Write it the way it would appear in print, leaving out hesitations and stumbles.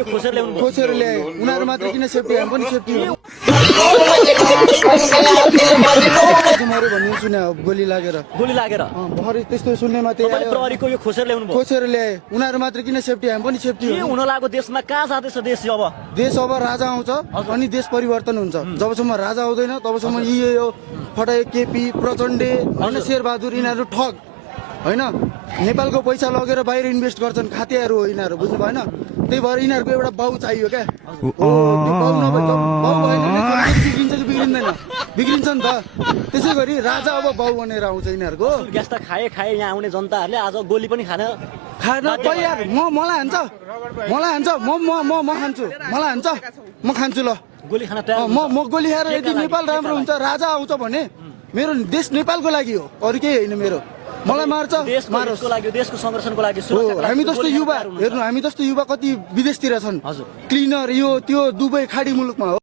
यो खोसेर ल्याउनु भयो। खोसेर ल्याए उनीहरू मात्र किन सेफ्टी हामी पनि सेफ्टी हो मऱ्यो भन्ने सुने गोली लागेर गोली लागेर भर्खरै त्यस्तो सुन्नेमा त्यही तपाईले आयो प्रहरीको यो खोसेर ल्याउनु भयो। खोसेर ल्याए उनीहरू मात्र किन सेफ्टी हामी पनि सेफ्टी के हो हुन लागेको देशमा कहाँ जाँदैछ देश अब? देश अब राजा आउँछ अनि देश परिवर्तन हुन्छ जबसम्म राजा आउँदैन तबसम्म यो फटाए केपी प्रचण्डे होइन शेरबहादुर यिनीहरू ठग होइन नेपालको पैसा लगेर बाहिर इन्भेस्ट गर्छन् खातेहरू हो यिनीहरू बुझ्नु भएन त्यही भएर यिनीहरूको एउटा बाउ चाहियो क्या बाउ नभए बाउ भएन भने छोरीछोरी बिग्रिन्छ कि बिग्रिँदैन बिग्रिन्छ नि त त्यसै गरी राजा अब बाउ बनेर आउँछ यिनीहरूको ग्यास त खाए यहाँ आउने जनताहरूले आज गोली पनि खान खान तयार मलाई हान्छ म खान्छु मलाई हान्छ म खान्छु ल गोली खान तयार म गोली खाएर यदि नेपाल राम्रो हुन्छ राजा आउँछ भने मेरो देश नेपालको लागि हो अरू केही होइन मेरो मलाई मार्छ देशको लागि देशको संरक्षणको लागि हामी जस्तो युवा हेर्नु हामी जस्तो युवा कति विदेशतिर छन् क्लिनर यो त्यो दुबई खाडी मुलुकमा हो